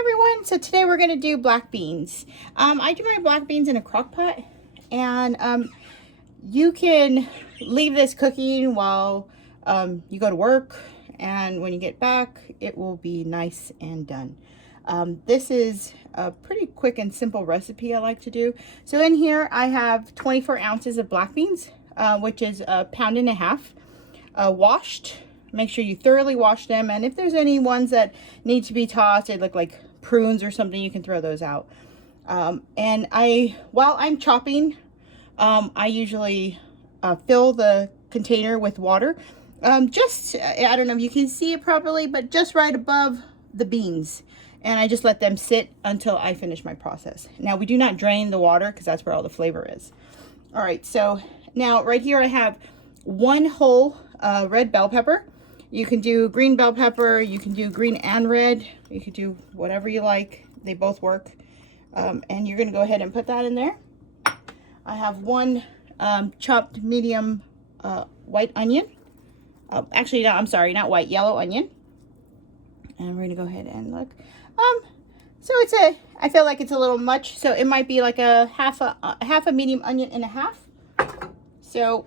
everyone, so today we're going to do black beans. I do my black beans in a crock pot, and you can leave this cooking while you go to work, and when you get back it will be nice and done. This is a pretty quick and simple recipe I like to do. So in here I have 24 ounces of black beans, which is a pound and a half, washed. Make sure you thoroughly wash them, and if there's any ones that need to be tossed, they look like prunes or something, you can throw those out. And while I'm chopping, I usually fill the container with water. Just, I don't know if you can see it properly, but just right above the beans. And I just let them sit until I finish my process. Now, we do not drain the water because that's where all the flavor is. All right, so now right here I have one whole red bell pepper. You can do green bell pepper, you can do green and red, you can do whatever you like. They both work. And you're gonna go ahead and put that in there. I have one chopped medium white onion. Actually, no, I'm sorry, not white, yellow onion. And we're gonna go ahead and look. So I feel like it's a little much, so it might be like a half a medium onion and a half. So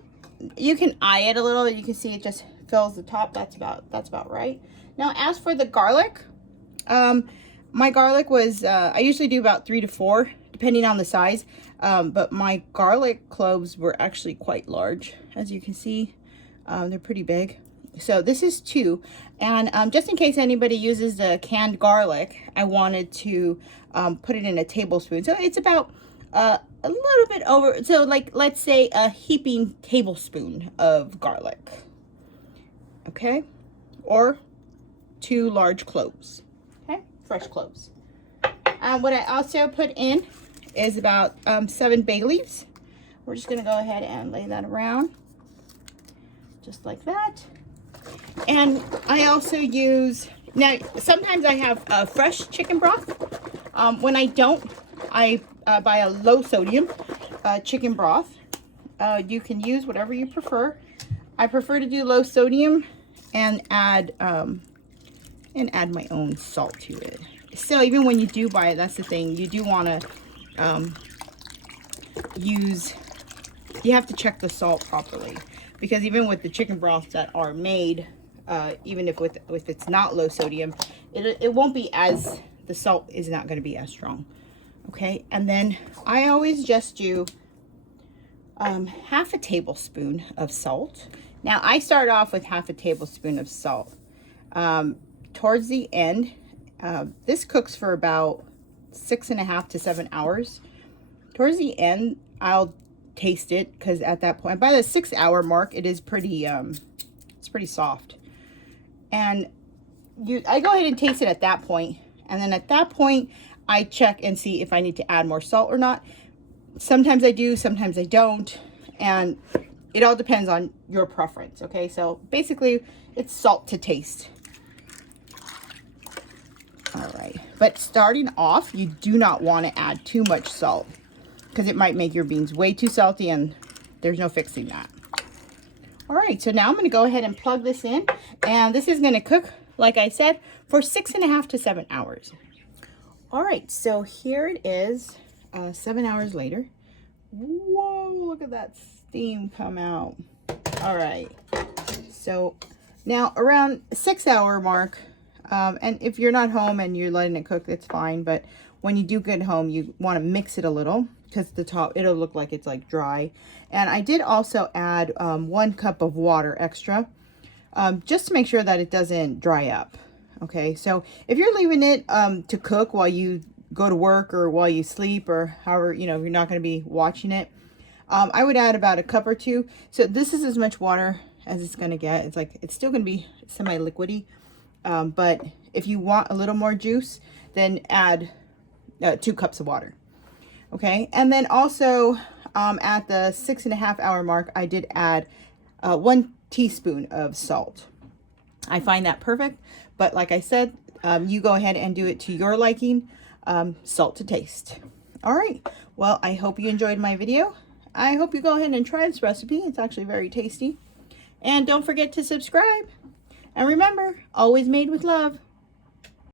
you can eye it a little, you can see it just fills the top. That's about right. Now, as for the garlic, my garlic was I usually do about 3 to 4 depending on the size, but my garlic cloves were actually quite large, as you can see. They're pretty big, so this is 2. And just in case anybody uses the canned garlic, I wanted to put it in a tablespoon, so it's about a little bit over, so like let's say a heaping tablespoon of garlic. Okay, or 2 large cloves, okay, fresh cloves. What I also put in is about 7 bay leaves. We're just gonna go ahead and lay that around, just like that. And I also use, now sometimes I have fresh chicken broth. When I don't, I buy a low sodium chicken broth. You can use whatever you prefer. I prefer to do low sodium and add my own salt to it. So even when you do buy it, that's the thing, you do want to you have to check the salt properly, because even with the chicken broths that are made, even if it's not low sodium, it won't be as, the salt is not going to be as strong. Okay, and then I always just do half a tablespoon of salt. Now, I start off with half a tablespoon of salt. Towards the end, this cooks for about 6.5 to 7 hours. Towards the end, I'll taste it, because at that point, by the 6-hour mark, it is pretty, it's pretty soft. And I go ahead and taste it at that point, and then at that point, I check and see if I need to add more salt or not. Sometimes I do, sometimes I don't, and it all depends on your preference, okay? So basically, it's salt to taste. All right, but starting off, you do not want to add too much salt, because it might make your beans way too salty, and there's no fixing that. All right, so now I'm going to go ahead and plug this in, and this is going to cook, like I said, for 6.5 to 7 hours. All right, so here it is, 7 hours later. Whoa, look at that steam come out. All right, so now around 6-hour mark, and if you're not home and you're letting it cook, that's fine, but when you do get home, you want to mix it a little, because the top, it'll look like it's like dry. And I did also add 1 cup of water extra, just to make sure that it doesn't dry up. Okay, so if you're leaving it to cook while you go to work or while you sleep, or however, you know, if you're not going to be watching it, I would add about a cup or 2. So this is as much water as it's going to get. It's like, it's still going to be semi-liquidy, but if you want a little more juice, then add 2 cups of water. Okay, and then also at the 6.5-hour mark, I did add 1 teaspoon of salt. I find that perfect, but like I said, you go ahead and do it to your liking. Salt to taste. All right, well, I hope you enjoyed my video. I hope you go ahead and try this recipe. It's actually very tasty. And don't forget to subscribe. And remember, always made with love.